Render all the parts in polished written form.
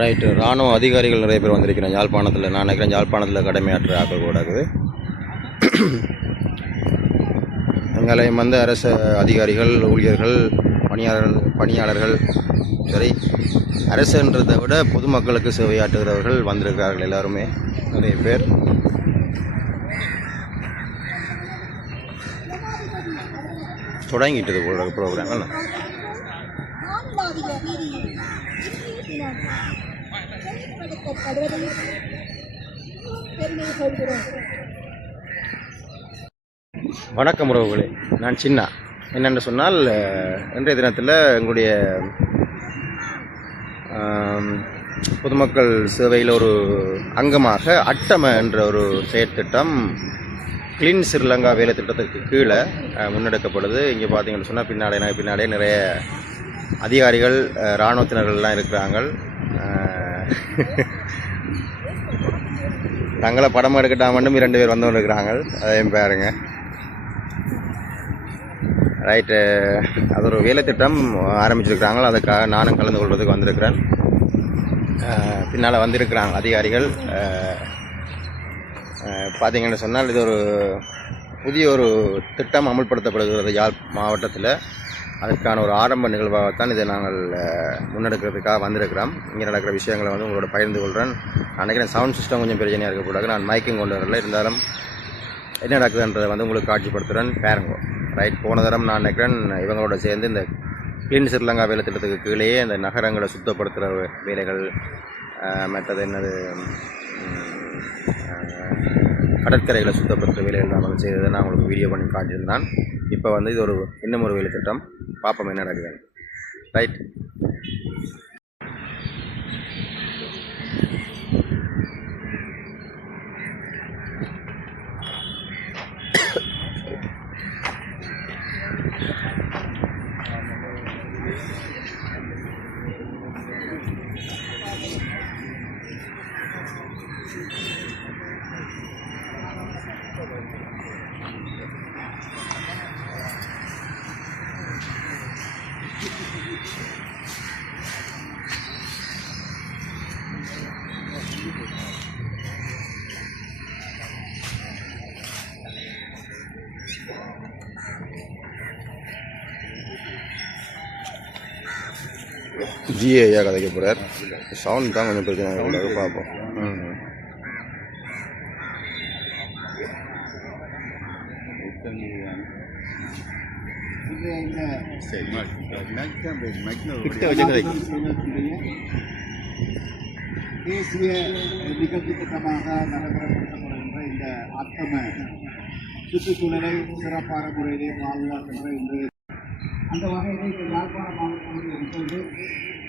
Right. இராணுவ அதிகாரிகள் நிறைய பேர் வந்திருக்கிறேன் யாழ்ப்பாணத்தில். நான் நினைக்கிறேன் யாழ்ப்பாணத்தில் கடமையாற்ற ஆக்க கூடாது. எங்களையும் வந்து அரசு அதிகாரிகள், ஊழியர்கள், பணியாளர்கள் சரி, அரசுன்றதை விட பொதுமக்களுக்கு சேவையாற்றுகிறவர்கள் வந்திருக்கிறார்கள். எல்லாருமே நிறைய பேர். தொடங்கிட்டது போல ப்ரோக்ராம் என்ன வணக்கம் உறவுகளே, நான் சின்னா. என்னென்று சொன்னால், இன்றைய தினத்தில் எங்களுடைய பொதுமக்கள் சேவையில் ஒரு அங்கமாக அட்டம என்ற ஒரு செயற்திட்டம் கிளீன் ஸ்ரீலங்கா வேலை திட்டத்துக்கு கீழே முன்னெடுக்கப்படுது. இங்கே பார்த்தீங்கன்னு சொன்னால் பின்னாடியே நிறைய அதிகாரிகள், இராணுவத்தினர்கள்லாம் இருக்கிறாங்க. தங்களை படம் எடுக்கட்டால் மட்டும் 2 பேர் வந்தவங்க இருக்கிறாங்க. அதையும் பாருங்க. ரைட்டு. அது ஒரு வேலை திட்டம் ஆரம்பிச்சிருக்கிறாங்க. அதுக்காக நானும் கலந்து கொள்வதுக்கு வந்திருக்கிறேன். பின்னால் வந்திருக்கிறாங்க அதிகாரிகள். பார்த்தீங்கன்னு சொன்னால், இது ஒரு புதிய ஒரு திட்டம் அமல்படுத்தப்படுகிறது யாழ் மாவட்டத்தில். அதற்கான ஒரு ஆரம்ப நிகழ்வாகத்தான் இதை நாங்கள் முன்னெடுக்கிறதுக்காக வந்திருக்கிறோம். இங்கே நடக்கிற விஷயங்களை வந்து உங்களோட பகிர்ந்து கொள்கிறேன். நினைக்கிறேன் சவுண்ட் சிஸ்டம் கொஞ்சம் பிரச்சனையாக இருக்கக்கூடாது. நான் மைக்கிங் கொண்டு வரல, இருந்தாலும் என்ன நடக்குதுன்றதை வந்து உங்களுக்கு காட்சிப்படுத்துகிறேன். பாருங்க. ரைட். போன தரம் நான் நினைக்கிறேன் இவங்களோட சேர்ந்து இந்த கிளீன் ஸ்ரீலங்கா வேலை திட்டத்துக்கு கீழேயே இந்த நகரங்களை சுத்தப்படுத்துகிற வேலைகள், மற்றது என்னது கடற்கரைகளை சுத்தப்படுத்துகிற வேலைகள் தான் வந்து செய்ததை நான் உங்களுக்கு வீடியோ பண்ணி காட்டியிருந்தான். இப்போ வந்து இது இன்னும் ஒரு வேலை திட்டம். பார்ப்போம் என்ன நடக்குது. ரைட். ஜிஏ ஐயா கதைக்க போகிறார். சவுண்ட் தான் கொஞ்சம் பிரச்சனை உள்ளது. பார்ப்போம். தேசிய நிகழ்ச்சி திட்டமாக நடைமுறைப்படுத்தப்படுகின்ற இந்த அத்தம சுற்றுச்சூழலை சிறப்பான முறையிலே பாதுகாக்கின்ற இன்றைய அந்த வகையில் இந்த யாழ்ப்பாண மாவட்டத்தில் இப்பொழுது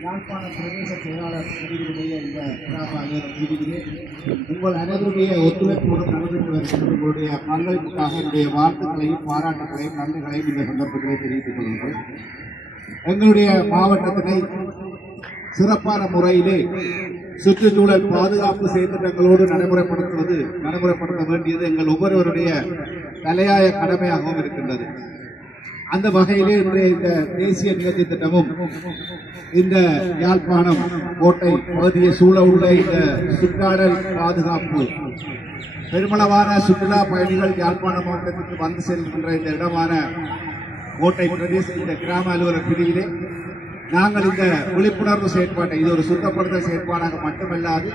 யாழ்ப்பாண பிரதேச செயலாளர் பிரிவினுடைய இந்த பிரிவிலே உங்கள் அனைவருடைய ஒத்துழைப்புடன் நடைபெற்று வருகின்ற உங்களுடைய பங்களிப்புக்காக என்னுடைய வாழ்த்துக்களையும் பாராட்டுகளையும் நன்றிகளையும் இந்த சந்தர்ப்பத்திலே தெரிவித்துக் கொள்கின்றேன். எங்களுடைய மாவட்டத்தினை சிறப்பான முறையிலே சுற்றுச்சூழல் பாதுகாப்பு செயற்திட்டங்களோடு நடைமுறைப்படுத்த வேண்டியது எங்கள் ஒவ்வொருவருடைய தலையாய கடமையாகவும் இருக்கின்றது. அந்த வகையிலே இந்த தேசிய நிகழ்ச்சி திட்டமும் இந்த யாழ்ப்பாணம் கோட்டை பகுதியை சூழ உள்ள இந்த சுற்றாடல் பாதுகாப்பு, பெருமளவான சுற்றுலா பயணிகள் யாழ்ப்பாண மாவட்டத்திற்கு வந்து செல்கின்ற இந்த இடமான கோட்டை பிரதேச இந்த கிராம அலுவலர் பிரிவிலே நாங்கள் இந்த விழிப்புணர்வு செயற்பாட்டை, இது ஒரு சுத்தப்படுத்தல் செயற்பாடாக மட்டுமல்லாது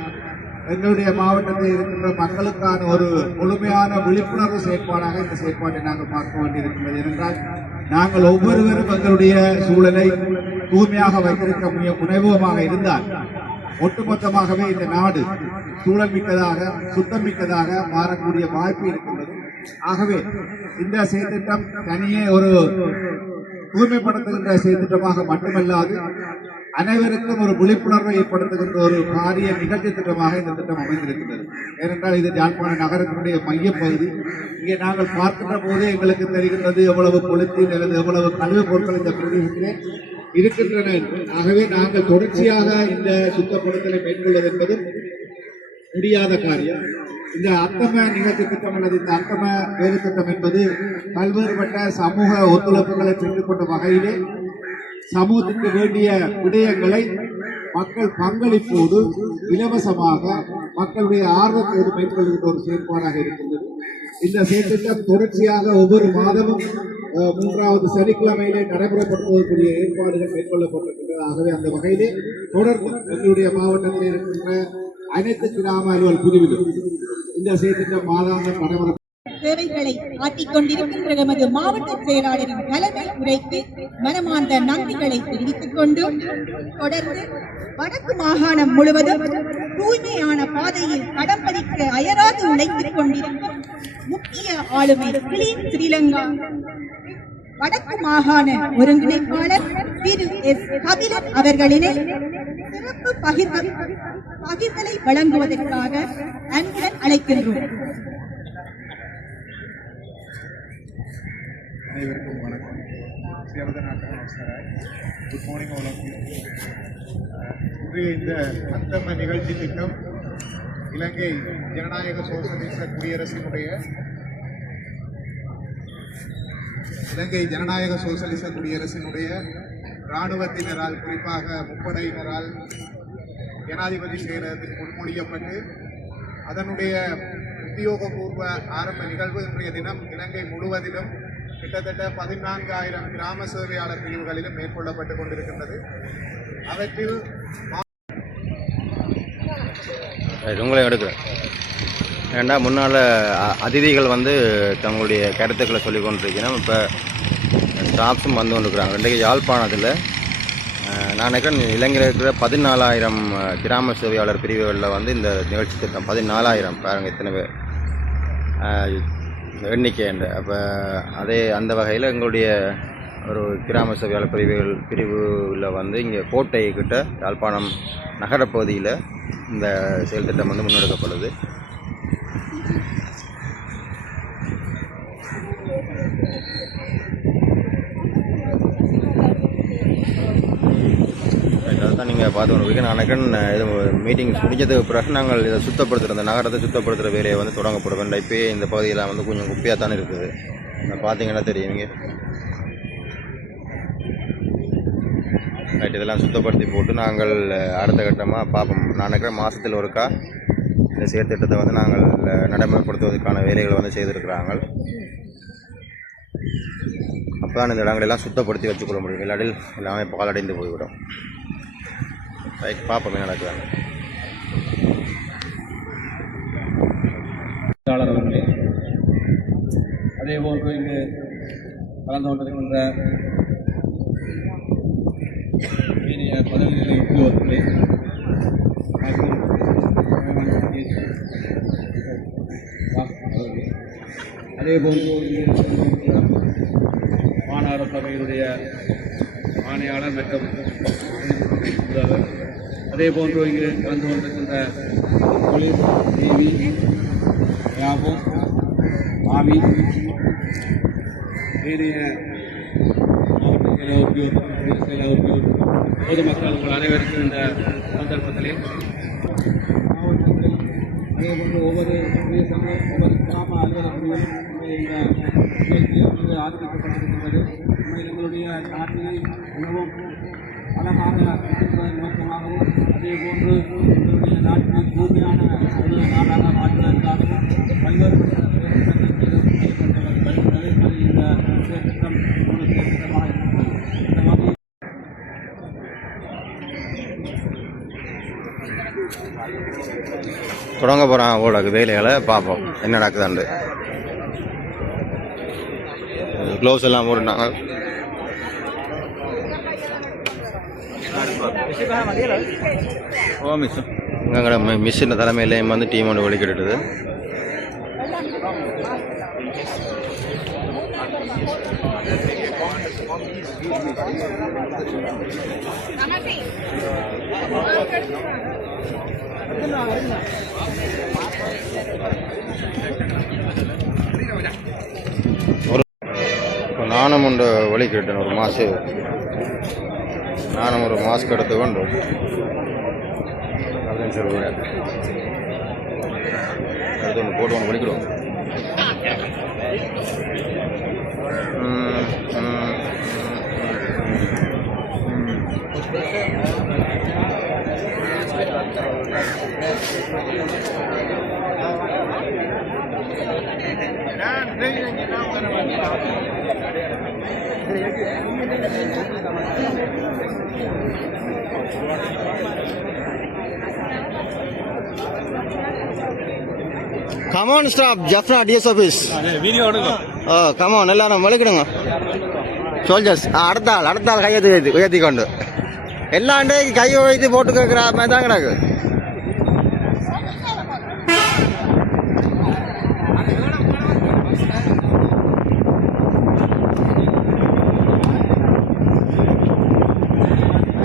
எங்களுடைய மாவட்டத்தில் இருக்கின்ற மக்களுக்கான ஒரு முழுமையான விழிப்புணர்வு செயற்பாடாக இந்த செயற்பாட்டை நாங்கள் பார்க்க வேண்டியிருக்கின்றது. என்றால் நாங்கள் ஒவ்வொருவரும் எங்களுடைய சூழலை தூய்மையாக வைத்திருக்க முனைவோமாக இருந்தால் ஒட்டுமொத்தமாகவே இந்த நாடு சூழல் மிக்கதாக, சுத்தம் மிக்கதாக மாறக்கூடிய வாய்ப்பு இருக்கின்றது. ஆகவே இந்த செயற்திட்டம் தனியே ஒரு தூய்மைப்படுத்துகின்ற செயற்திட்டமாக மட்டுமல்லாது அனைவருக்கும் ஒரு விழிப்புணர்வை ஏற்படுத்துகின்ற ஒரு காரிய நிகழ்ச்சி திட்டமாக இந்த திட்டம் அமைந்திருக்கிறது. ஏனென்றால் இது யாழ்ப்பாண நகரத்தினுடைய மையப்பகுதி. இங்கே நாங்கள் பார்க்கின்ற போதே எங்களுக்கு தெரிகின்றது எவ்வளவு பொலித்தீன் அல்லது எவ்வளவு கழிவுப் பொருட்கள் இந்த பிரதேசத்திலே இருக்கின்றன. ஆகவே நாங்கள் தொடர்ச்சியாக இந்த சுத்தப்படுத்தலை மேற்கொள்வது என்பது முடியாத காரியம். இந்த அத்தம நிகழ்ச்சி திட்டம் அல்லது இந்த அத்தம வேலை திட்டம் என்பது பல்வேறுபட்ட சமூக ஒத்துழைப்புகளை பெற்றுக்கொண்ட வகையிலே சமூகத்துக்கு வேண்டிய விடயங்களை மக்கள் பங்களிப்போடு இலவசமாக மக்களுடைய ஆர்வத்தோடு மேற்கொள்கின்ற ஒரு செயற்பாடாக இருக்கின்றது. இந்த செயற்திட்டம் தொடர்ச்சியாக ஒவ்வொரு மாதமும் மூன்றாவது சனிக்கிழமையிலே நடைமுறைப்படுத்துவதற்குரிய ஏற்பாடுகள் மேற்கொள்ளப்பட்டிருக்கின்றன. ஆகவே அந்த வகையிலே தொடர்ந்து எங்களுடைய மாவட்டத்தில் இருக்கின்ற அனைத்து கிராம அலுவல் பிரிவிலும் இந்த செயற்திட்டம் மாதாந்தம் நடைமுறை சேவைகளை ஆற்றிக் கொண்டிருக்கின்ற எமது மாவட்ட செயலாளரின் தலைமை உரைக்கு மனமார்ந்த நன்றிகளை தெரிவித்துக் கொண்டு தொடர்ந்து வடக்கு மாகாணம் முழுவதும் தூய்மையான பாதையில் கடம் பதிக்க அயராது உழைத்துக் கொண்டிருக்கும் முக்கிய ஆளுமை கிளீன் ஸ்ரீலங்கா வடக்கு மாகாண ஒருங்கிணைப்பாளர் திரு எஸ் கபிலன் அவர்களினை சிறப்பு பகிர்தலை வழங்குவதற்காக அன்புடன் அழைக்கின்றோம். அனைவருக்கும் வணக்கம். Good morning all of you. இன்றைய இந்த அத்தம நிகழ்ச்சி திட்டம் இலங்கை ஜனநாயக சோசலிச குடியரசினுடைய இராணுவத்தினரால் குறிப்பாக முப்படையினரால் ஜனாதிபதி செயலகத்தில் முன்மொழியப்பட்டு அதனுடைய உத்தியோகபூர்வ ஆரம்ப நிகழ்வு இன்றைய தினம் இலங்கை முழுவதிலும் கிட்டத்தட்ட 14,000 கிராம சேவையாளர் பிரிவுகளிலும் மேற்கொள்ளப்பட்டு கொண்டிருக்கின்றது. அவற்றில் உங்களை எடுக்கிறேன். ஏன்னா முன்னால் அதிதிகள் வந்து தங்களுடைய கருத்துக்களை சொல்லி கொண்டிருக்கிறோம். இப்போ ஸ்டாஃப்ஸும் வந்து கொண்டிருக்கிறாங்க. இன்றைக்கு யாழ்ப்பாணத்தில் நான் நினைக்கிறேன் இலங்கையில் இருக்கிற 14,000 கிராம சேவையாளர் பிரிவுகளில் வந்து இந்த நிகழ்ச்சி திட்டம் 14,000 பாருங்கள் எத்தனை பேர் எண்ணிக்கை என்று. அப்போ அந்த வகையில் எங்களுடைய ஒரு கிராம சேவையாளர் பிரிவில் வந்து இங்கே கோட்டை கிட்ட யாழ்ப்பாணம் நகரப்பகுதியில் இந்த செயல் திட்டம் வந்து முன்னெடுக்கப்படுது. தான் நீங்கள் பார்த்து கொண்டு நான் நினைக்கிறேன் இது மீட்டிங் முடிஞ்சதுக்கு பிறகு நாங்கள் இதை சுத்தப்படுத்துகிற இந்த நகரத்தை சுத்தப்படுத்துகிற வேலையை வந்து தொடங்கப்படுவேன். இப்போயே இந்த பகுதியில் வந்து கொஞ்சம் குப்பையாக தானே இருக்குது. பார்த்தீங்கன்னா தெரியுங்க. ரைட், இதெல்லாம் சுத்தப்படுத்தி போட்டு நாங்கள் அடுத்த கட்டமாக பார்ப்போம். நான் நினைக்கிறேன் மாதத்தில் ஒருக்கா இந்த செயற்திட்டத்தை வந்து நாங்கள் நடைமுறைப்படுத்துவதற்கான வேலைகளை வந்து செய்திருக்கிறாங்க. அப்போ தான் இந்த இடங்களெல்லாம் சுத்தப்படுத்தி வச்சுக்கொள்ள முடியும். இல்லாட்டில் எல்லாமே பாலடைந்து போய்விடும். ரைட், பார்ப்போமே நடக்குதாங்க. அவர்களே, அதே போன்று இங்கு கலந்து கொண்டிருக்கின்ற பதவிநிலை உத்தியோகர்களே, அதே போன்று மாநகர சபையினுடைய ஆணையாளர் மற்றும் முதல்வர், அதே போன்று இங்கு கலந்து கொண்டிருக்கின்ற போலீஸ் டிவி யாவும் ஆமி ஏனைய மாவட்ட செயல உத்தியோகத்தர் செயல உத்தியோகத்தர் பொதுமக்கள் உங்கள் அனைவருக்கும் இந்த சந்தர்ப்பத்திலே மாவட்டத்தில் அதே போன்று ஒவ்வொரு கிராம அலுவலகங்களிலும் இந்த நிகழ்ச்சி ஆரம்பிக்கப்பட்டிருக்கிறது. எங்களுடைய நாட்டினை மிகவும் அழகாக இருக்கின்றதன் நோக்கமாகவும் அதே போன்று எங்களுடைய நாட்டினை தூய்மையான ஒரு நாடாக மாற்றுவதற்காகவும் பல்வேறு இந்த திட்டம் ஒரு திட்டமாக இருக்கிறது. தொடங்க போகிறான் அவ்வளோக்கு வேலைகளை பார்ப்போம் என்ன நடக்குதாண்டு. க்ளவுஸ் எல்லாம் போட்டுட்டாங்க. எங்களோட மிஷின் தலைமையிலையும் வந்து டீம் ஒன்று வெளிக்கிட்டுது. நானும் உண்டு வெளிக்கிட்டேன் ஒரு மாதம். நானும் ஒரு மாஸ்க் எடுத்துக்கொண்டு அப்படின்னு சொல்லுவேன். அடுத்து ஒன்று போட்டு ஒன்று வெளிக்கிடுவோம். Come on, stop. Jaffna, DS office. Video எடுங்க. Oh, come on. எல்லாரும் வலிக்கிடுங்க. Soldiers, அடுத்த ஆள் கையை உயர்த்தி கொண்டு எல்லாண்டே கையை உயர்த்தி போட்டு கேட்குற மாதிரி தான் கிடக்கு.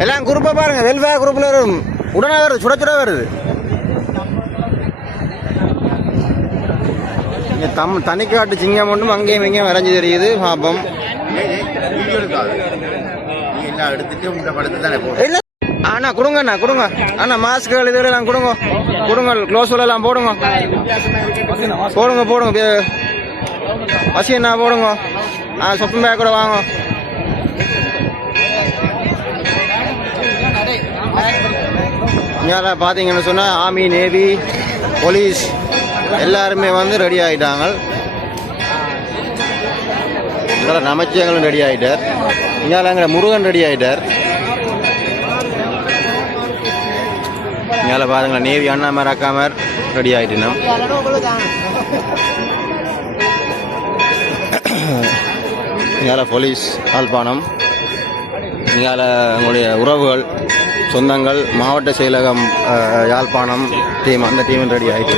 எல்லாம் குரூப்பா பாருங்க, வெல்ஃபேர் குரூப்ல உடனே வருது, சுட வருது. இங்க தனிக்காட்டு சிங்கம் ஒன்றும் அங்கேயும் இங்கேயும் வரைஞ்சி தெரியுது. பாப்போம். அண்ணா கொடுங்க அண்ணா மாஸ்க் இதெல்லாம் கொடுங்க க்ளோஸ் எல்லாம் போடுங்க பசி என்ன போடுங்க. சொப்பன் பேக் கூட வாங்க. இங்கே பார்த்தீங்கன்னு சொன்னால் ஆர்மி, நேவி, போலீஸ் எல்லாருமே வந்து ரெடி ஆகிட்டாங்க. இதில் நமச்சியங்களும் ரெடி ஆகிட்டார். இங்கே முருகன் ரெடி ஆகிட்டார். இங்கே பாருங்களேன், நேவி அண்ணாமர் அக்காமர் ரெடி ஆகிட்டினோம். இங்கே போலீஸ் யாழ்ப்பாணம். இங்கே எங்களுடைய உறவுகள், சொந்தங்கள், மாவட்ட செயலகம் யாழ்ப்பாணம் டீம், அந்த டீமும் ரெடி ஆகிட்டு.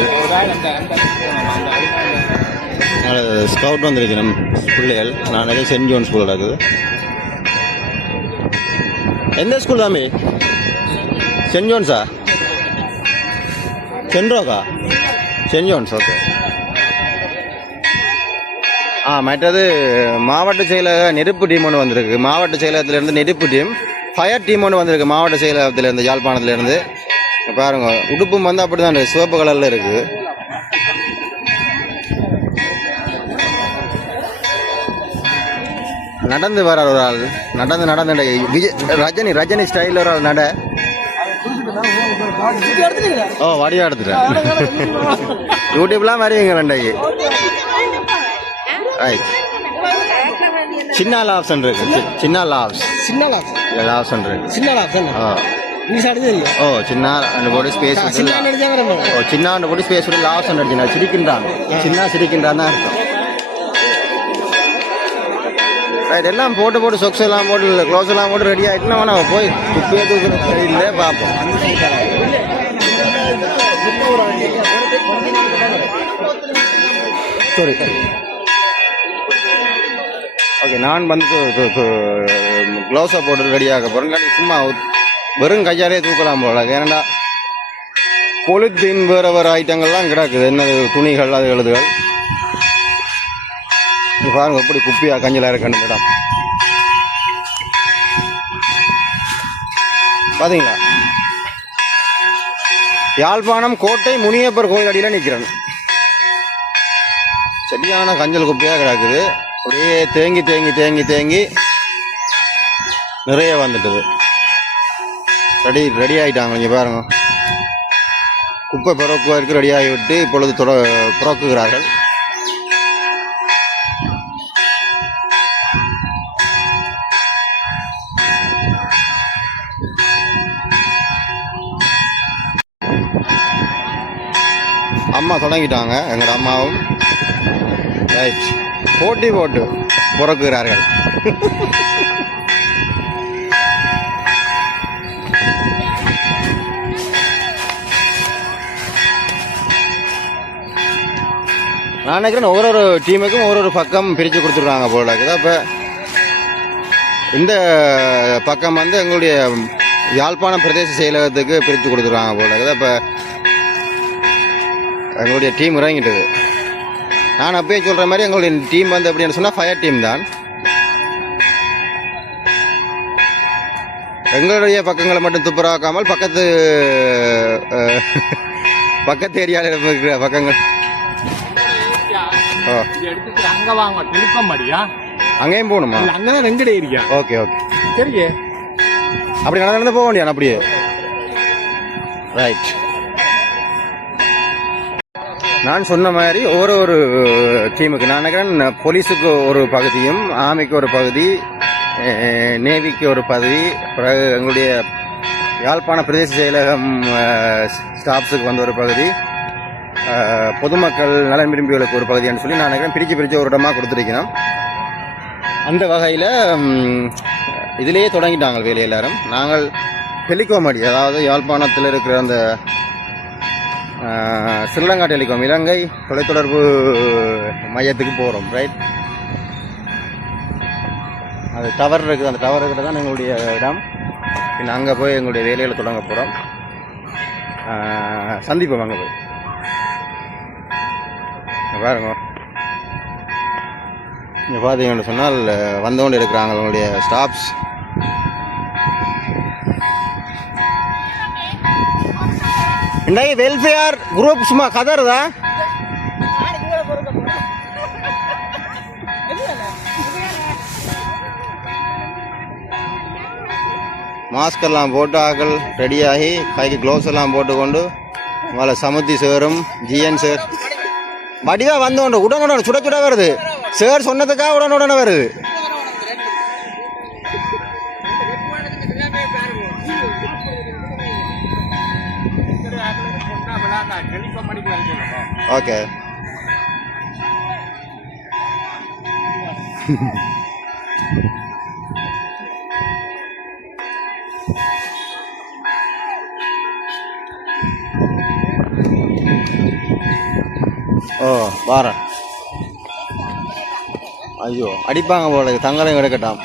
ஸ்கவுட் வந்துருக்கு நம்ம பிள்ளைகள். நான் நிறைய சென்ட் ஜோன் ஸ்கூல் நடக்குது. எந்த ஸ்கூல் தாமி? சென்ட் ஜோன்ஸா? சென்ட்ரோக்கா? Saint John's. ஓகே. மற்றது மாவட்ட செயலக நெருப்பு டீம் ஒன்று வந்திருக்கு. மாவட்ட செயலகத்திலேருந்து நெருப்பு டீம், ஃபயர் டீம் ஒன்று வந்திருக்கு மாவட்ட செயலகத்திலேருந்து, யாழ்ப்பாணத்துலேருந்து. பாருங்க, உடுப்பும் வந்து அப்படி தான் சிவப்பு கலரில் இருக்குது. நடந்து வர ஒரு ஆள், நடந்து ரஜினி ஸ்டைலில் ஒரு ஆள் நட. வடிவா எடுத்துட்டேன். யூடியூப்லாம் வருவீங்க ரெண்டைக்கு. சின்ன லாப்ஷன் இருக்கு. சின்ன லாப்ஸ் இருக்கு. சின்ன போட்டு ஸ்பேஸ் சின்ன போட்டு ஸ்பேஸ் லாப்ஷன் அடிச்சு சிரிக்கின்றான். சிரிக்கின்றான் தான் இருக்கும். எல்லாம் போட்டு சொக்ஸ் எல்லாம் போட்டு க்ளோஸ் எல்லாம் போட்டு ரெடி ஆகிட்டு நம்ம போய் குப்பையை தூக்குற இல்லை பார்ப்போம். சரி, ஓகே. நான் வந்து க்ளவுஸை போட்டு ரெடியாக போகிறேன். சும்மா வெறும் கையாலே தூக்கலாம் போல. ஏன்னா பொலித்தீன் வேறு ஐட்டங்கள்லாம் கிடக்குது. என்ன துணிகள், அது எழுதுகள். பாருங்க எப்படி குப்பியா கஞ்சலாக இருக்கணும் இடம். பார்த்தீங்களா? யாழ்ப்பாணம் கோட்டை முனியப்பர் கோயில் அடியில் நிற்கிறேன். சரியான கஞ்சல் குப்பையாக கிடக்குது. அப்படியே தேங்கி நிறைய வந்துட்டுது. ரெடி ஆகிட்டாங்க. இங்கே பாருங்க, குப்பை பிறக்குவதற்கு ரெடி ஆகிவிட்டு இப்பொழுது புறக்குகிறார்கள். அம்மா தொடங்கிட்டாங்க, எங்கள் அம்மாவும். ரைட், போட்டி போட்டு புறக்குகிறார்கள். நான் நினைக்கிறேன் ஒவ்வொரு டீமுக்கும் ஒரு பக்கம் பிரித்து கொடுத்துருக்காங்க போல இருக்குது. அப்போ இந்த பக்கம் வந்து எங்களுடைய யாழ்ப்பாணம் பிரதேச செயலகத்துக்கு பிரித்து கொடுத்துருக்காங்க போல இருக்குது. அப்போ எங்களுடைய டீம் இறங்கிட்டது. நான் அப்பயே சொல்கிற மாதிரி எங்களுடைய டீம் வந்து எப்படின்னு சொன்னால் ஃபயர் டீம் தான். எங்களுடைய பக்கங்களை மட்டும் துப்புராக்காமல் பக்கத்து ஏரியாவில் இருக்கிற பக்கங்கள் அங்கேயும் போகணுமா? அங்கதான் ரெண்டு ஏரியா. ஓகே சரி, அப்படி நடந்து போக வேண்டியா? அப்படியே ரைட். நான் சொன்ன மாதிரி ஒரு டீமுக்கு நான் நினைக்கிறேன் போலீஸுக்கு ஒரு பகுதியும் ஆர்மிக்கு ஒரு பகுதி, நேவிக்கு ஒரு பகுதி, பிறகு எங்களுடைய யாழ்ப்பாண பிரதேச செயலகம் ஸ்டாஃப்ஸுக்கு வந்து ஒரு பகுதி, பொதுமக்கள் நலன் விரும்பிகளுக்கு ஒரு பகுதின்னு சொல்லி நான் நினைக்கிறேன் பிரித்து ஒரு இடமாக கொடுத்துருக்கிறோம். அந்த வகையில் இதிலேயே தொடங்கிட்டாங்க வேலை எல்லாரும். நாங்கள் டெலிகாம் அதாவது யாழ்ப்பாணத்தில் இருக்கிற அந்த ஸ்ரீலங்கா டெலிகாம் இலங்கை தொலைத்தொடர்பு மையத்துக்கு போகிறோம். ரைட், அது டவர் இருக்குது, அந்த டவர் இருக்கிறது தான் எங்களுடைய இடம். பின் அங்கே போய் எங்களுடைய வேலையில் தொடங்க போகிறோம். சந்திப்போம் அங்கே போய். பாருங்க, இங்கே பார்த்தீங்கன்னு சொன்னால் வந்தோண்டு இருக்கிறாங்க அவங்களுடைய ஸ்டாஃப்ஸ். இன்றைக்கு வெல்ஃபேர் குரூப் சும்மா கதறுதா? மாஸ்க் எல்லாம் போட்டு ஆக்கள் ரெடியாகி கைக்கு க்ளோவ்ஸ் எல்லாம் போட்டுக்கொண்டு மேலே சமுத்தி சேரும் ஜிஎன் சார் வடிவாக வந்தோண்டு உடனே சுட வருது. சார் சொன்னதுக்காக உடனே வருது. ஓகே, ஓ வாரேன். ஐயோ அடிப்பாங்க போல, தங்களையும் எடுக்கட்டாம்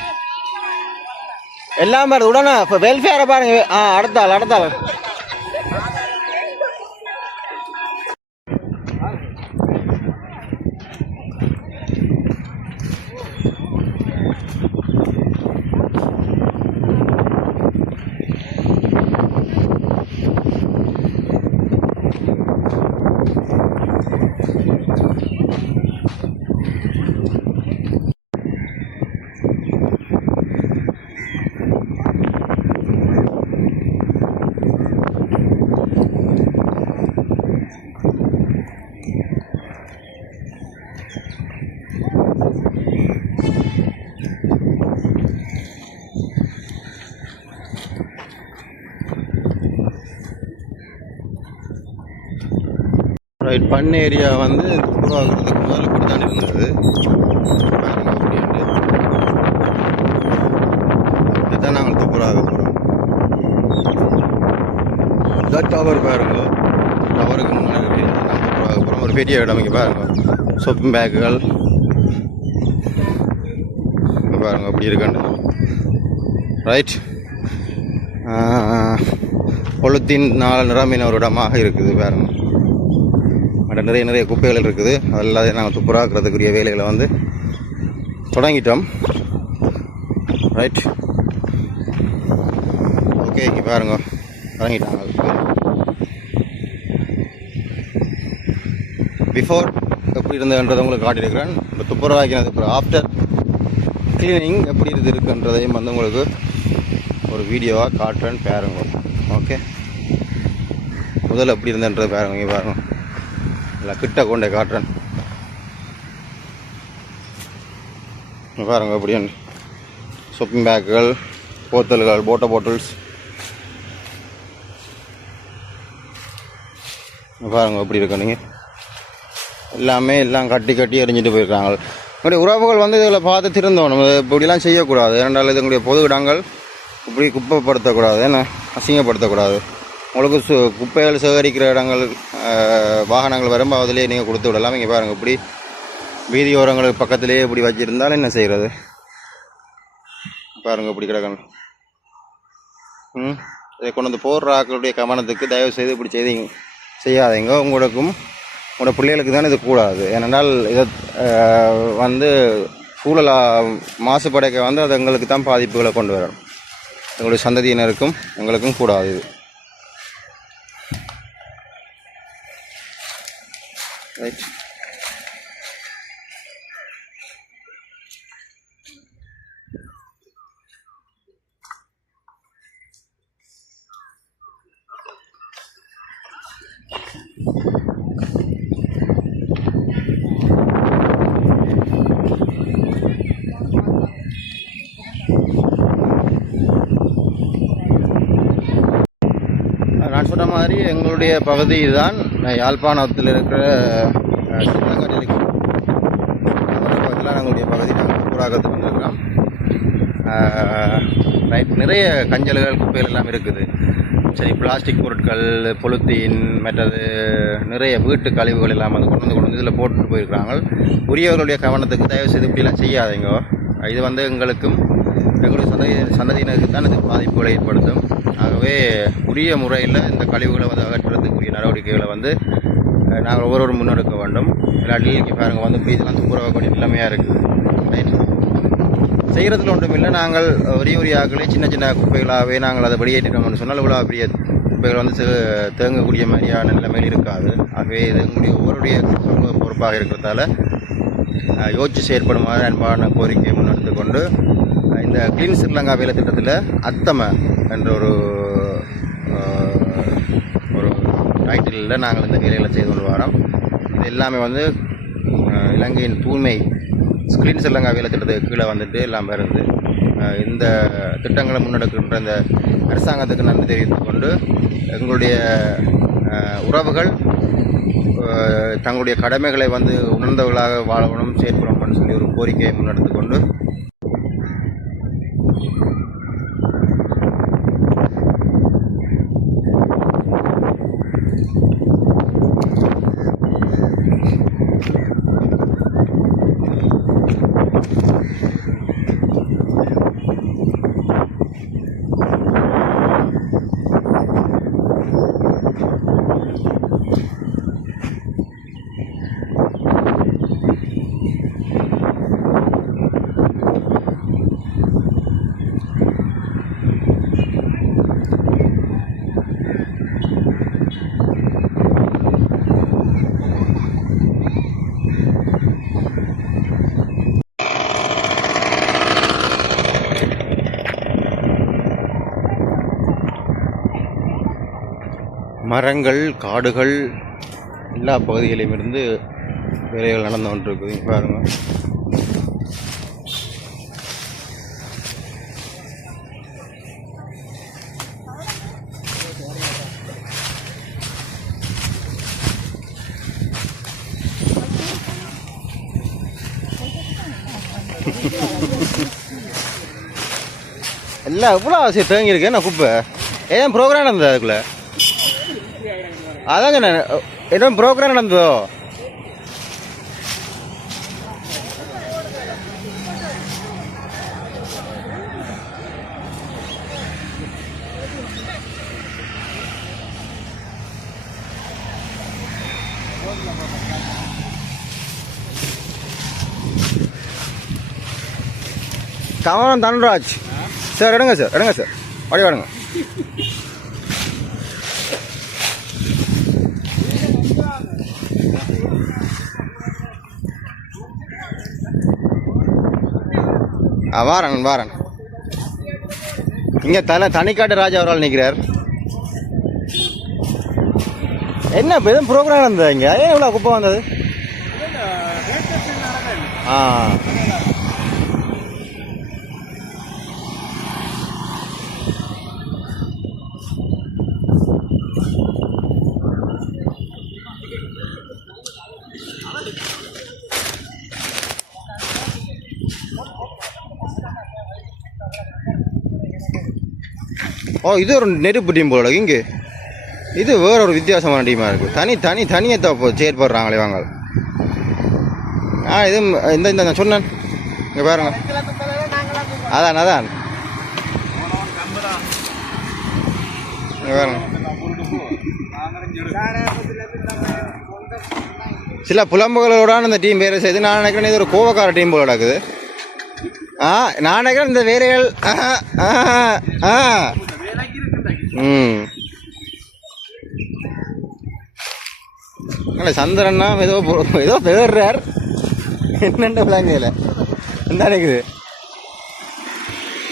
எல்லாம் வருது உடனே. இப்போ வெல்ஃபேரை பாருங்க. அடுத்தாள் ரைட். பண்ண ஏரியா வந்து துப்புரவாகிறதுக்கு முதல்ல இப்படி தான் இருந்தது. இதுதான் நாங்கள் துப்புரவாக போகிறோம். இதான் டவர் பாருங்க. டவருக்கு முன்னாடி நாங்கள் துப்புரவாக போகிறோம். ஒரு பெரிய இடம் இங்கே பாருங்க. ஷாப்பிங் பேக்குகள் பாருங்க அப்படி இருக்காண்டு. ரைட், பொழுத்தின் நிரம்பின ஒரு இடமாக இருக்குது பாருங்க. நிறைய குப்பைகள் இருக்குது. அதெல்லாம் நாங்கள் துப்புராக்கிறதுக்குரிய வேலைகளை வந்து தொடங்கிட்டோம். ரைட், ஓகே, இங்கே பாருங்க தொடங்கிட்டாங்க. பிஃபோர் எப்படி இருந்ததுன்றதை உங்களுக்கு காட்டியிருக்கிறேன். இப்போ துப்புரவாக்கினது அப்புறம் ஆஃப்டர் கிளீனிங் எப்படி இருக்குன்றதையும் வந்து உங்களுக்கு ஒரு வீடியோவாக காட்டுறேன்னு பாருங்க. ஓகே, முதல்ல எப்படி இருந்ததுன்றதை பாருங்க. இங்கே பாருங்க, இல்லை கிட்ட கொண்டே காட்டுறேன் பாருங்க. அப்படின்னு ஷாப்பிங் பேக்குகள், போத்தல்கள், பாட்டில்ஸ் பாருங்க எப்படி இருக்கு. நீங்கள் எல்லாம் கட்டி எறிஞ்சிட்டு போயிருக்காங்க. உங்களுடைய உறவுகள் வந்து இதில் பார்த்து திருந்தோணும். இப்படிலாம் செய்யக்கூடாது. ஏனென்றால் இது உங்களுடைய பொது இடங்கள். இப்படி குப்பைப்படுத்தக்கூடாது, ஏன்னா அசிங்கப்படுத்தக்கூடாது. உங்களுக்கு குப்பைகள் சேகரிக்கிற இடங்கள் வாகனங்கள் வரும்போது அதிலே நீங்கள் கொடுத்து விடலாம். இங்கே பாருங்கள், இப்படி வீதியோரங்களுக்கு பக்கத்திலேயே இப்படி வச்சுருந்தாலும் என்ன செய்கிறது பாருங்கள் இப்படி கிடக்கணும். இதை கொண்டு வந்து போடுற ஆக்களுடைய கவனத்துக்கு தயவு செய்து இப்படி செய்யாதீங்க. உங்களுக்கும் உங்களோட பிள்ளைகளுக்கு தானே இது கூடாது. ஏனென்றால் இதை வந்து சூழல் மாசுபடைக்க வந்து அது எங்களுக்கு தான் பாதிப்புகளை கொண்டு வரும். எங்களுடைய சந்ததியினருக்கும் எங்களுக்கும் கூடாது இது. ரைட், நான் சொன்ன மாதிரி எங்களுடைய பகுதி தான் யாழ்ப்பாணத்தில் இருக்கிற சின்னங்கடலுக்கு பக்கத்தில் எங்களுடைய பகுதி நாங்கள் ஊராகத்துக்கு வந்திருக்கிறோம். நிறைய கஞ்சல்கள் குப்பைகள் எல்லாம் இருக்குது. சரி, பிளாஸ்டிக் பொருட்கள், பொலித்தீன், மற்றது நிறைய வீட்டு கழிவுகள் எல்லாம் வந்து கொண்டு வந்து இதில் போட்டு போயிருக்கிறாங்க. உரியவர்களுடைய கவனத்துக்கு தயவு செய்து இப்படிலாம் செய்யாதீங்க. இது வந்து எங்களுக்கும் எங்களுடைய சந்ததியினருக்கு தான் இது பாதிப்புகளை ஏற்படுத்தும். ஆகவே உரிய முறையில் இந்த கழிவுகளை வந்து அகற்றுறதுக்குரிய நடவடிக்கைகளை வந்து நாங்கள் ஒவ்வொருவரும் முன்னெடுக்க வேண்டும். இல்லாட்டி இங்கே பாருங்கள் வந்து இதெல்லாம் துப்புரவாக்கூடிய நிலைமையாக இருக்குது. ரைட், செய்கிறதுல ஒன்றும் இல்லை. நாங்கள் ஒரே ஆக்களே சின்ன சின்ன குப்பைகளாகவே நாங்கள் அதை வெளியேற்றிட்டோம்னு சொன்னால் இவ்வளோ பெரிய குப்பைகள் வந்து தேங்கக்கூடிய மாதிரியான நிலைமையில் இருக்காது. ஆகவே இது எங்களுடைய ஒவ்வொருடைய சமூக பொறுப்பாக இருக்கிறதால யோசித்து செயற்படுமாறு அன்பான கோரிக்கையை முன்னெடுத்து கொண்டு இந்த கிளீன் ஸ்ரீலங்கா வேலை திட்டத்தில் அத்தம என்ற ஒரு டைட்டிலில் நாங்கள் இந்த வேலைகளை செய்து கொண்டு வரோம். இது எல்லாமே வந்து இலங்கையின் தூய்மை கிளீன் ஸ்ரீலங்கா வேலை திட்டத்துக்கு கீழே வந்துட்டு எல்லாம் வருது. இந்த திட்டங்களை முன்னெடுக்கின்ற இந்த அரசாங்கத்துக்கு நன்றி தெரிவித்துக் கொண்டு எங்களுடைய உறவுகள் தங்களுடைய கடமைகளை வந்து உணர்ந்தவர்களாக வாழணும், செயற்படணும்னு சொல்லி ஒரு கோரிக்கையை முன்னெடுத்து கொண்டு மரங்கள், காடுகள் எல்லா பகுதிகளிலும் இருந்து வேலைகள் நடந்து கொண்டிருக்குது. பாருங்கள், எல்லாம் எவ்வளோ அவசியம் தேங்கியிருக்கு. நான் குப்பை ஏன் ப்ரோக்ராம் நடந்தது அதுக்குள்ளே? அதாங்க நான் ஏதோ ப்ரோக்ராம் நடந்ததோ? கமலம் தன்ராஜ் சார், எடுங்க சார், எடுங்க சார், அப்படி வாடுங்க. வாரன் இங்கே தனிக்காட்டு ராஜா அவரால் நிற்கிறார். என்ன இப்போ எதுவும் ப்ரோக்ராம் இருந்தது இங்கே? ஏன் இவ்வளோ குப்பை வந்தது? இது ஒரு நெருப்பு டீம் போல இங்கே. இது வேற ஒரு வித்தியாசமான டீமாக இருக்குது. தனியாக செயற்படுறாங்களே வாங்க. இது இந்த நான் சொன்னேன் இங்கே பாருங்க. அதான் இங்கே பாருங்க. சில புலம்புகளோட இந்த டீம் வேலை செய்து நான் நினைக்கிறேன் இது ஒரு கோவக்கார டீம் போல நடக்குது. நான் நினைக்கிறேன் இந்த வேலைகள் சந்திரன்னா ஏதோ பேர்றார் என்னென்ன விளங்கல என்ன நினைக்குது.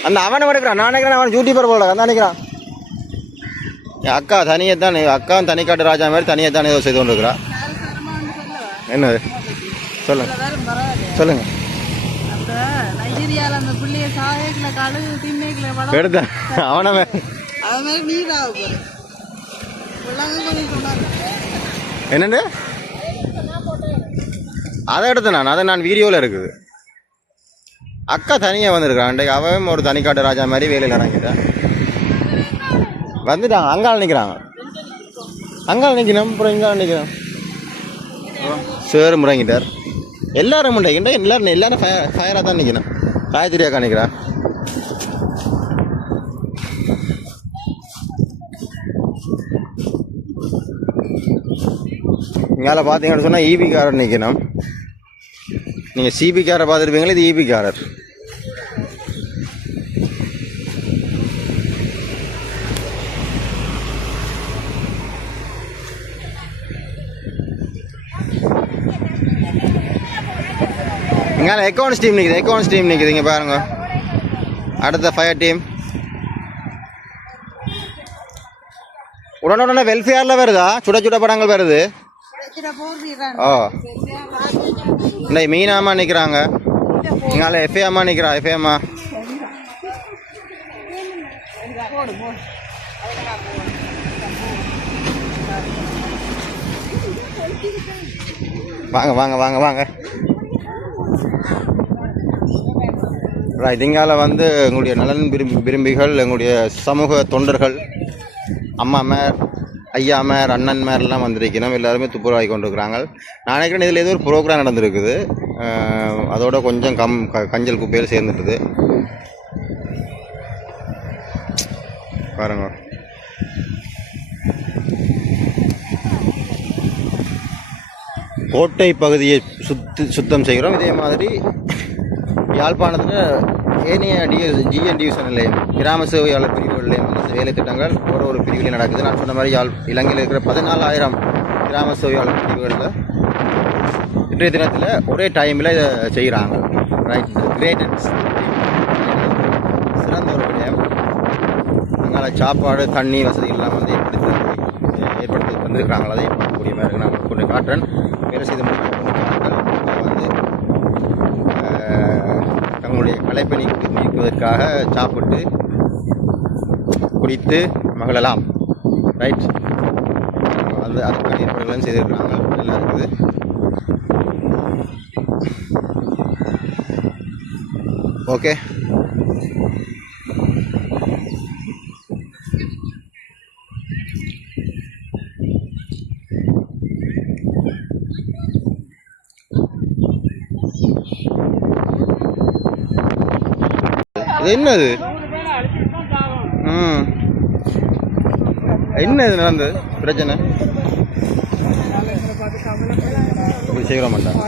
அந்த அவனை எடுக்கிறான். நான் நினைக்கிறேன் அவன் யூடியூபர் போல அந்த நினைக்கிறான். என் அக்கா தனியை தான், அக்காவும் தனிக்காட்டு ராஜா மாதிரி தனியை தான் ஏதோ செய்து கொண்டு இருக்கிறா. என்னது சொல்லுங்க. எடுத்த அவனை என்னண்டு அதை எடுத்தேன் நான் வீடியோவில் இருக்குது. அக்கா தனியாக வந்திருக்கான். அன்றைக்கு அவன் ஒரு தனிக்காட்டு ராஜா மாதிரி வேலையில் இறங்கிட்டேன். வந்துட்டாங்க. அங்கால நிற்கிறாங்க. அங்கால நிற்கணும். அப்புறம் இங்கால நிற்கிறோம். சேரு முறங்கிட்டார். எல்லாரும் முண்டைக்கிட்ட எல்லாரும் ஃபயராக தான் நிற்கணும். காயத்திரியாக்கா நிற்கிறான். இங்கால பார்த்தீங்கன்னு சொன்னால் ஈபிக்காரர் நிற்கணும். நீங்கள் சிபிக்காரரை பார்த்துருப்பீங்களே, இது ஈபிக்காரர். இங்கால அக்கௌண்ட்ஸ் டீம் நிற்குது. இங்கே பாருங்க. அடுத்த ஃபயர் டீம் உடனே வெல்ஃபேரில் வருதா? சுட படங்கள் வருது. ஓ இல்லை மீனாம்மா நிற்கிறாங்க. இங்கால எஃப்ஏ அம்மா நிற்கிறா. எஃப்ஏ அம்மா வாங்க. ரைட். இங்கால வந்து எங்களுடைய நலன் விரும்பிகள், எங்களுடைய சமூக தொண்டர்கள், அம்மாமார், ஐயாமார், அண்ணன்மாரெல்லாம் வந்திருக்கணும். எல்லாருமே துப்புரவாகி கொண்டிருக்கிறாங்க. நான் நினைக்கிறேன் இதில் ஏதோ ஒரு ப்ரோக்ராம் நடந்திருக்குது. அதோட கொஞ்சம் கஞ்சல் குப்பையில் சேர்ந்துட்டுது. பாருங்க. கோட்டை பகுதியை சுத்தம் செய்கிறோம். இதே மாதிரி யாழ்ப்பாணத்தில் ஏனைய ஜிஎன் டிவிஷன் நிலையம், கிராம சேவையாளர் பிரிவுகளிலையும் வந்து வேலை திட்டங்கள் ஒரு பிரிவிலையும் நடக்குது. நான் சொன்ன மாதிரி இலங்கையில் இருக்கிற 14,000 கிராம சேவையாளர் பிரிவுகளில் இன்றைய தினத்தில் ஒரே டைமில் இதை செய்கிறாங்க. ரைட். கிரேட் அண்ட் சிறந்த ஒரு விடயம். அங்கே சாப்பாடு தண்ணி வசதிகள்லாம் வந்து ஏற்படுத்தி வந்திருக்கிறாங்க. அதை கூடிய மாதிரி நான் கொண்டு காட்டுறேன். வேலை செய்து முடிக்கிறார்கள். வந்து தங்களுடைய களைப்பை நீக்குவதற்காக சாப்பிட்டு குடித்து மகிழலாம். ரைட். அதுக்கான ஏற்பாடுகளும் செய்திருக்கிறாங்க. நல்லா இருக்குது. ஓகே. இது என்னது? என்ன இது நடந்தது பிரச்சனை? இப்படி செய்ய மாட்டாங்க.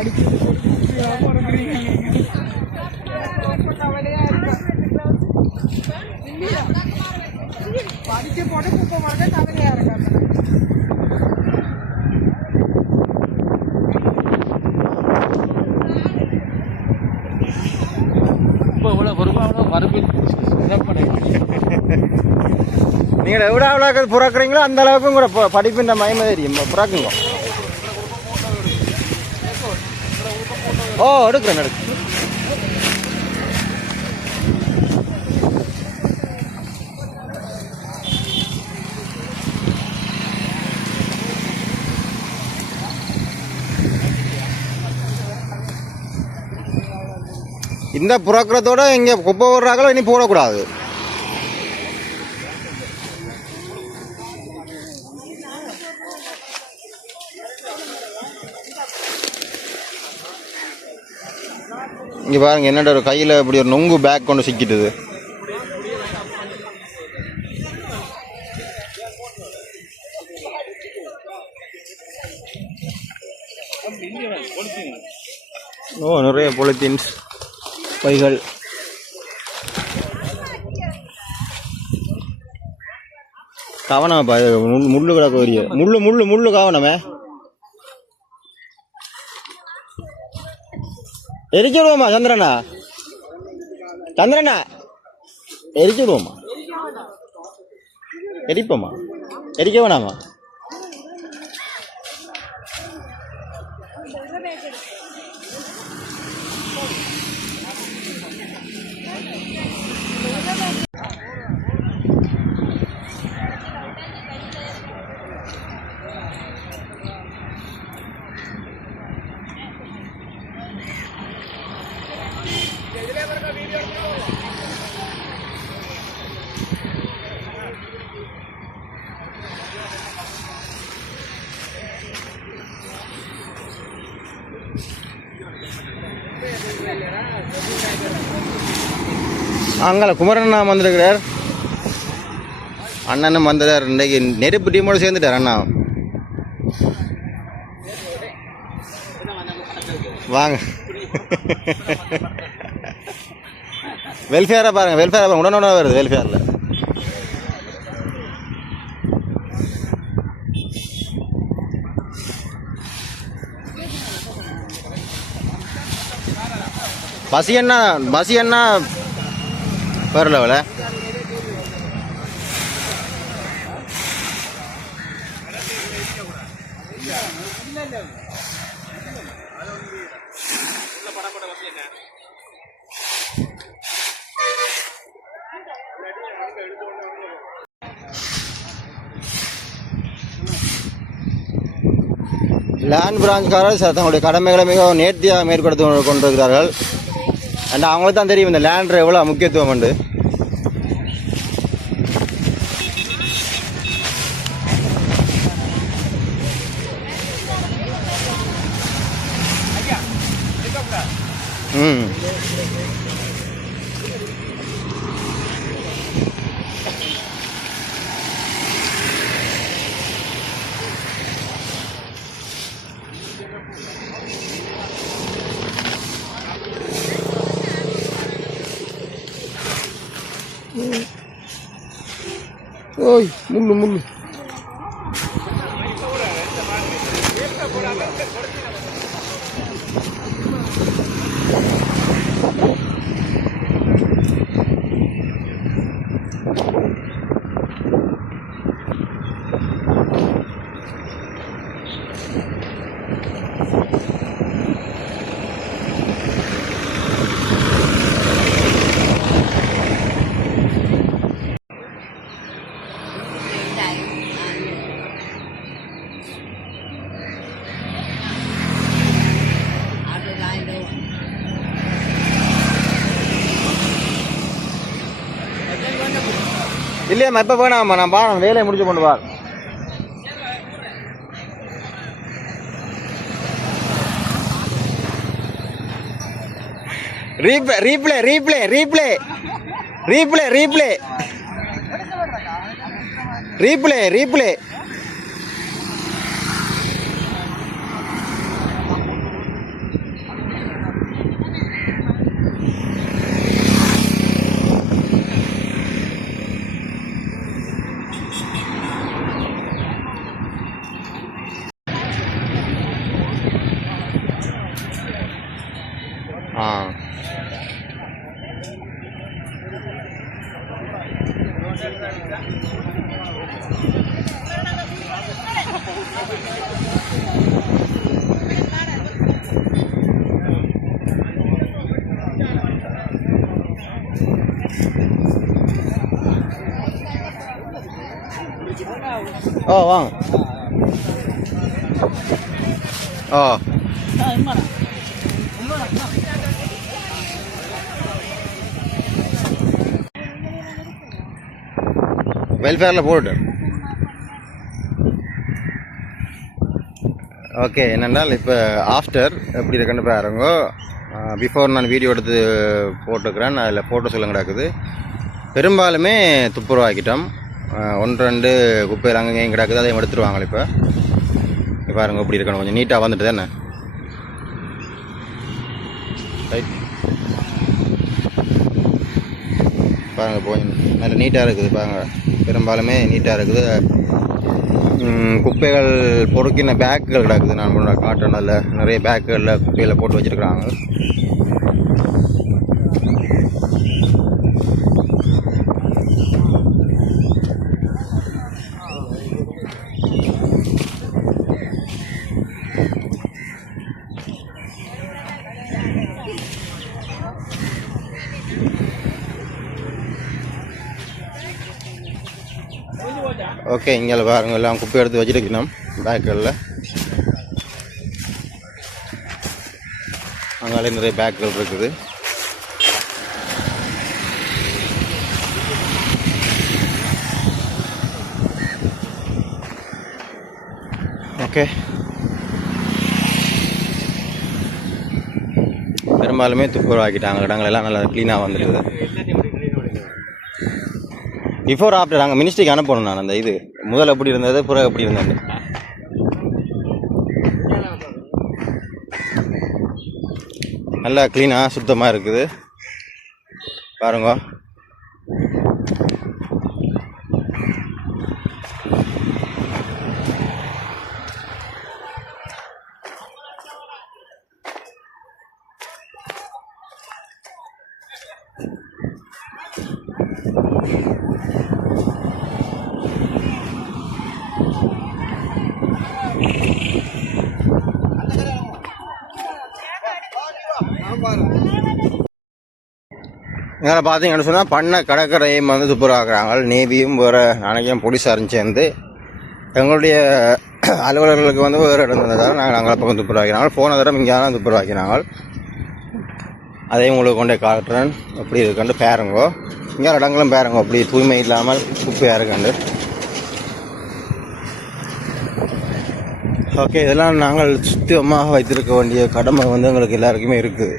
நீங்கள் எவ்வளோ அவ்வளோக்கு புறக்குறீங்களோ அந்த அளவுக்கும் கூட படிப்பின் மயமே தெரியும். புறக்குங்க. ஓ எடுக்கிறேன். இந்த புறக்கிறதோட இங்கே குப்பை போடுறாங்களோ இனி போடக்கூடாது. இங்கே பாருங்க, என்னோட ஒரு கையில் இப்படி ஒரு நொங்கு பேக் கொண்டு சிக்கிட்டுது. ஓ நிறைய பொலித்தீன்ஸ் பைகள். கவனமாப்பா, முள்ளு கிடக்க வரிய முள்ளு கவனமே. எரிச்சுடுவோமா சந்திரனா? எரிச்சுடுவோமா? எரிப்போமா? எரிக்க வேணாமா? அங்கே குமரண்ணா வந்திருக்கிறார், அண்ணனும் வந்ததார். இன்றைக்கு நெருப்பு டீமோடு சேர்ந்துட்டார் அண்ணா. வாங்க வெல்ஃபேராக பாருங்கள், வெல்ஃபேராக உடனே வருது வெல்ஃபேரில். பசி அண்ணா வரல அவளை. லேண்ட் பிரான்ச்காரர் தங்களுடைய கடமைகளை மிகவும் நேர்த்தியாக மேற்கொடுத்து கொண்டிருக்கிறார்கள். அண்ட் அவங்களுக்கு தான் தெரியும் இந்த லேண்ட் எவ்வளோ முக்கியத்துவம் உண்டு. ஓய் முள்ளு முள்ளு. இல்லையாம்மா இப்போ வேணாம்மா, நான் பாருங்க வேலையை முடிச்சு கொண்டு வா. Replay replay replay replay replay replay replay replay. ஓ வாங்க. ஓ வெல்ஃபேரில் போட்டு. ஓகே, என்னென்னால் இப்போ ஆஃப்டர் எப்படி இருக்குன்னு பாருங்க. பிஃபோர் நான் வீடியோ எடுத்து போட்டுக்கிறேன், அதில் ஃபோட்டோ சொல்ல கிடக்குது. பெரும்பாலுமே துப்புரவாக்கிட்டோம். 1-2 குப்பையில் அங்கேயும் கிடக்குது, அதையும் எடுத்துருவாங்க. இப்போ பாருங்க எப்படி இருக்கணும், கொஞ்சம் நீட்டாக வந்துட்டு தானே. ரைட் பாருங்க, கொஞ்சம் நல்ல நீட்டாக இருக்குது பாருங்கள். பெரும்பாலுமே நீட்டாக இருக்குது. குப்பைகள் பொறுக்கின பேக்குகள் கிடக்குது. நான் முன்னாடி காட்டுறேன், அதில் நிறைய பேக்குகளில் குப்பையில் போட்டு வச்சுருக்குறாங்க. ஓகே, இங்கே பாருங்கள் எல்லாம் குப்பை எடுத்து வச்சுருக்கணும் பேக்குகளில். அங்காலே நிறைய பேக்குகள் இருக்குது. ஓகே, பெரும்பாலுமே துப்புரவாக்கிட்டாங்க. இடங்கள் எல்லாம் நல்லா க்ளீனாக வந்துடுது. பிஃபோர் ஆஃப்டர் நாங்கள் மினிஸ்ட்ரிக்கு அனுப்பணும். நான் அந்த இது முதல் எப்படி இருந்தது, பிறகு எப்படி இருந்தது. நல்லா க்ளீனாக சுத்தமாக இருக்குது பாருங்க. இங்கே பார்த்தீங்கன்னு சொன்னால் பண்ணை கடற்கரையும் வந்து துப்புரவாக்குறாங்க. நேவியும் வேறு நாளைக்கும் போலீஸாரும் சேர்ந்து எங்களுடைய அலுவலர்களுக்கு வந்து வேறு இடம் இருந்ததால் நாங்கள் அங்கே பக்கம் துப்புரவாக்கிறாங்க. போன தடவை இங்கே தான் துப்புரவாக்கினாங்க. அதையும் உங்களுக்கு கொண்டே காட்டுறேன் எப்படி இருக்குன்னு பாருங்கோ. இங்கே இடங்களும் பாருங்க அப்படி தூய்மை இல்லாமல் குப்பையாக இருக்குண்டு. ஓகே, இதெல்லாம் நாங்கள் சுத்தமாக வைத்திருக்க வேண்டிய கடமை வந்து எங்களுக்கு எல்லாருக்குமே இருக்குது.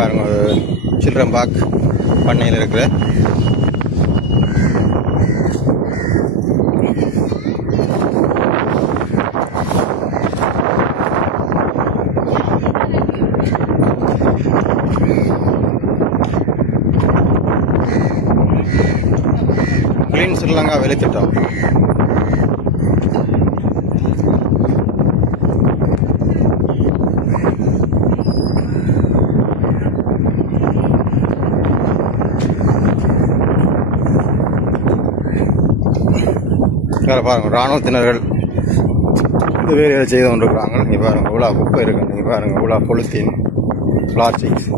பாருங்க, சில்ட்ரன் பண்ணையில் இருக்கிற கிளீன் ஸ்ரீலங்கா வேலைத்திட்டம். பாருங்க, இராணுவத்தினர்கள் இந்த வேலையை செய்து கொண்டிருக்கிறாங்க. நீங்கள் பாருங்க இவ்வளோ குப்பை இருக்கு. நீங்கள் பாருங்க இவ்வளோ பொலித்தீன், பிளாஸ்டிக்ஸ்.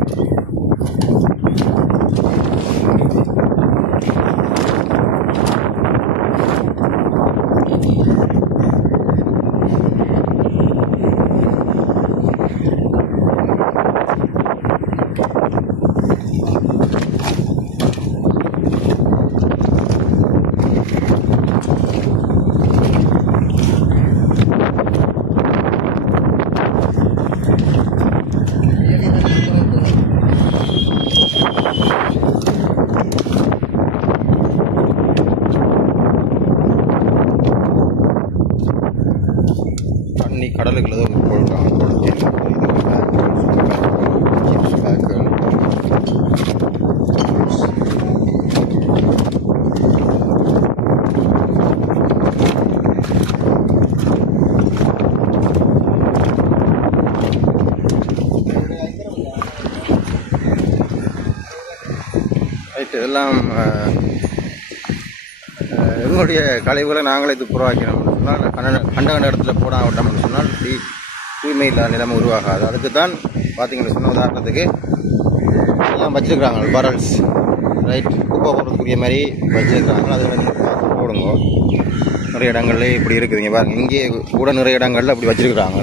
கடலுக்குள்ள தான் போடுறாங்க. ரைட், இதெல்லாம் எங்களுடைய கழிவுகளை நாங்களே துப்புரவாக்கிறோம் சொன்னால் கண்ட இடத்துல போட விட்டோம்னு சொன்னால் தூய்மை இல்லாத நிலைமை உருவாகாது. அதுக்கு தான் பார்த்தீங்கன்னு சொன்னால் உதாரணத்துக்கு எல்லாம் வச்சுருக்குறாங்க பரல்ஸ். ரைட், குப்பை போடுறதுக்குரிய மாதிரி வச்சுருக்குறாங்க. அதில் பார்த்து போடுங்க. நிறைய இடங்கள்ல இப்படி இருக்குதுங்க பாருங்கள். இங்கே கூட நிறைய இடங்களில் அப்படி வச்சுருக்குறாங்க.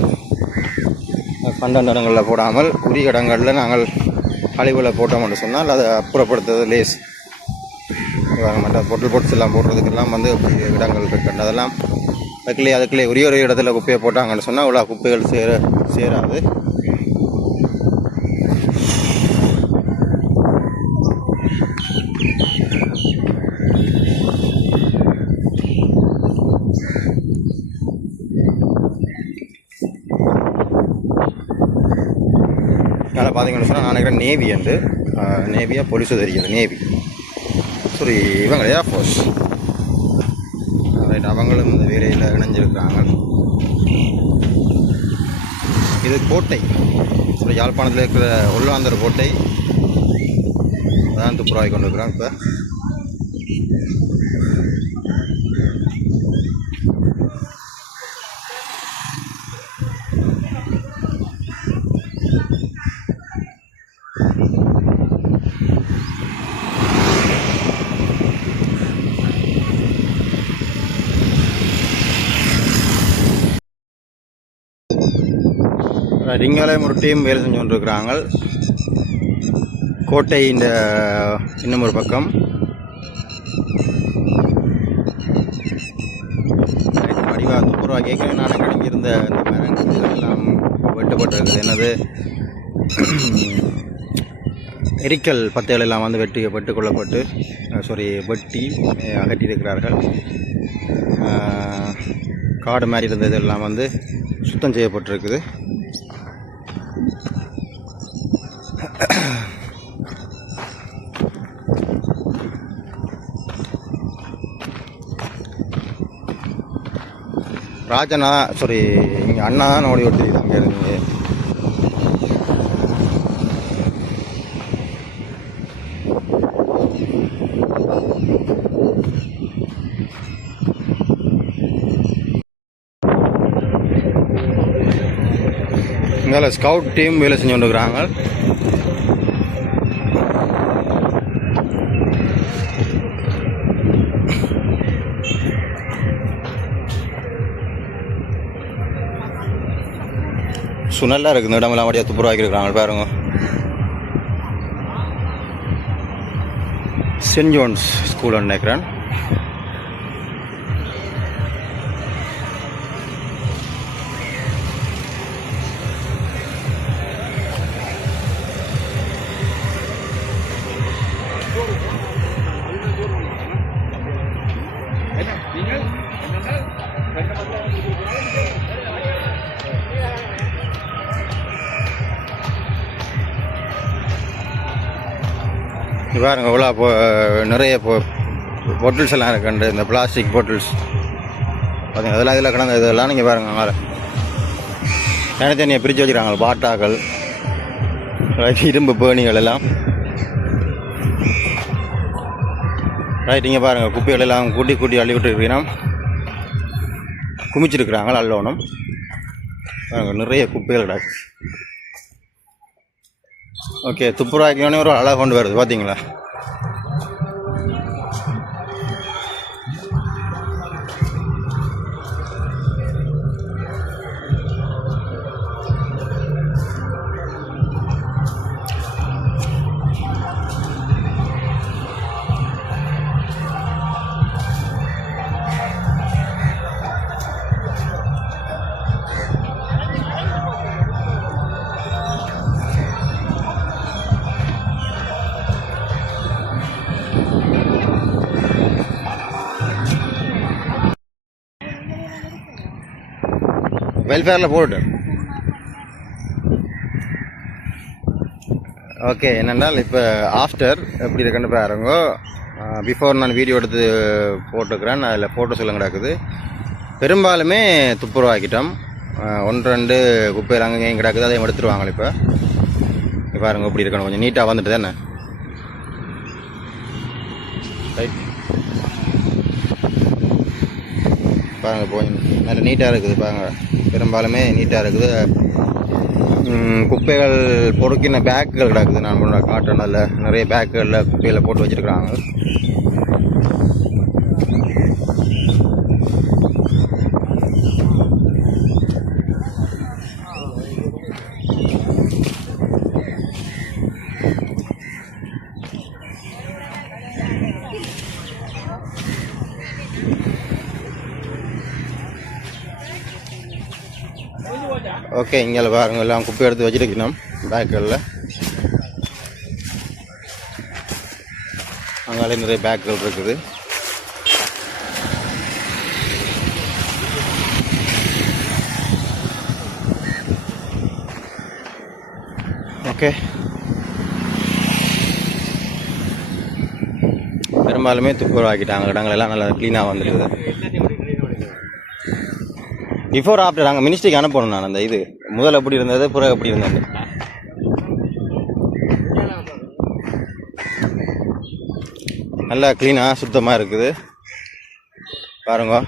கண்ட இடங்களில் போடாமல் உரிய இடங்களில் நாங்கள் கழிவுகளை போட்டோம்னு சொன்னால் அதை அப்புறப்படுத்துறது லேஸ். மற்ற பொட்டல் பொட்ஸ் எல்லாம் போடுறதுக்கெல்லாம் வந்து இடங்கள் இருக்கு. அதெல்லாம் அதுக்குள்ளே உரிய இடத்துல குப்பையை போட்டாங்கன்னு சொன்னால் அவ்வளோ குப்பைகள் சேராது. அதனால் பார்த்தீங்கன்னு சொன்னால் நான் நினைக்கிறேன் நேவியா போலீஸும் தெரியல. நேவி சாரி, இவங்க ஏர்ஃபோர்ஸ். ரைட், அவங்களும் இந்த வேலையில் இணைஞ்சிருக்கிறாங்க. இது கோட்டை, யாழ்ப்பாணத்தில் இருக்கிற உள்ளாந்தர் கோட்டை அதான் துப்புரவாகி கொண்டு இருக்கிறாங்க. இப்போ இங்காலையும் ஒரு டீம் வேலை செஞ்சு கொண்டிருக்கிறாங்க. கோட்டை இந்த இன்னும் ஒரு பக்கம் வடிவா துப்புரவா கேட்க நான் கிடைக்கிருந்த இந்த மரங்கள் எல்லாம் வெட்டப்பட்டிருக்குது. என்னது எரிக்கல் பத்தைகள் எல்லாம் வந்து வெட்டு கொள்ளப்பட்டு வெட்டி அகற்றியிருக்கிறார்கள். காடு மாதிரி இருந்தது எல்லாம் வந்து சுத்தம் செய்யப்பட்டிருக்குது. ராஜனா இங்கே அண்ணா தான் ஓடி ஓட்டி அங்கே இருந்து இங்கே ஸ்கவுட் டீம் வேலை செஞ்சு கொண்டுருக்குறாங்க. சுனல்லாக இருக்குது. இந்த இடமெல்லாம் அப்படியே துப்புரவாக்கியிருக்கிறாங்க பாருங்க. சென்ட் ஜோன்ஸ் ஸ்கூல் நினைக்கிறேன். பாருங்க இவ்வளோ நிறைய பொட்டில்ஸ் எல்லாம் இருக்குண்டு. இந்த பிளாஸ்டிக் பொட்டில்ஸ் பார்த்தீங்க அதெல்லாம் இதில் கிடந்த இதெல்லாம் நீங்கள் பாருங்கள் அங்கே தனித்தனியாக பிரித்து வச்சுக்கிறாங்க. பாட்டாக்கள், இரும்பு பேணிகள் எல்லாம் ரைட். இங்கே பாருங்கள் குப்பைகள் எல்லாம் கூட்டி அள்ளி விட்டு இருக்கிறோம். குமிச்சிருக்கிறாங்க அல்லோனும். பாருங்கள் நிறைய குப்பைகள் கிடக்கு. ஓகே, துப்புரவாக்கினோடனே ஒரு அழகாக கொண்டு வருது பார்த்தீங்களா. வெல்ஃபேரில் போட்டு ஓகே. என்னென்னால் இப்போ ஆஃப்டர் எப்படி இருக்குன்னு பாருங்க. பிஃபோர் நான் வீடியோ எடுத்து போட்டுக்கிறேன். அதில் ஃபோட்டோஸ் எல்லாம் கிடக்குது. பெரும்பாலுமே துப்புரவாக்கிட்டோம். 1-2 குப்பையில் அங்கேயும் கிடக்குது. அதையும் எடுத்துருவாங்க. இப்போ பாருங்க எப்படி இருக்கணும். கொஞ்சம் நீட்டாக வந்துட்டு தானே ரைட். பாருங்கள் கொஞ்சம் நல்ல நீட்டாக இருக்குது. பாருங்கள் பெரும்பாலுமே நீட்டாக இருக்குது. குப்பைகள் பொறுக்கின பேக்குகள் கிடக்குது. நான் முன்னாடி காட்டுறேன். அதில் நிறைய பேக்குகளில் குப்பையில் போட்டு வச்சுருக்குறாங்க. ஓகே, இங்கே பாருங்கள் எல்லாம் குப்பை எடுத்து வச்சுருக்கணும் பேக்குகளில். அங்காலே நிறைய பேக்குகள் இருக்குது. ஓகே, பெரும்பாலுமே துப்புரவாக்கிட்டாங்க. இடங்களெல்லாம் நல்லா க்ளீனாக வந்துடுது. பிஃபோர் ஆஃப்டர் நாங்கள் மினிஸ்ட்ரிக்கு அனுப்பணும். நான் அந்த இது முதல்ல எப்படி இருந்தது, பிறகு எப்படி இருந்தது. நல்லா க்ளீனாக சுத்தமாக இருக்குது பாருங்க.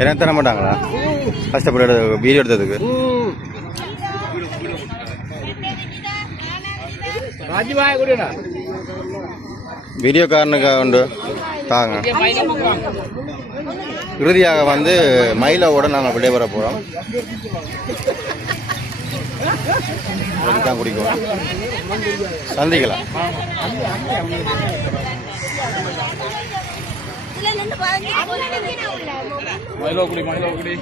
என்ன தர மாட்டாங்களா கஷ்டப்பட்டு வீடியோ எடுத்ததுக்கு வீடியோக்காரனுக்காக உண்டு தாங்க இறுதியாக வந்து மயிலோட நாங்கள் விடைபெற போகிறோம் தான் குடிக்கும் சந்திக்கலாம் மயிலோ குடி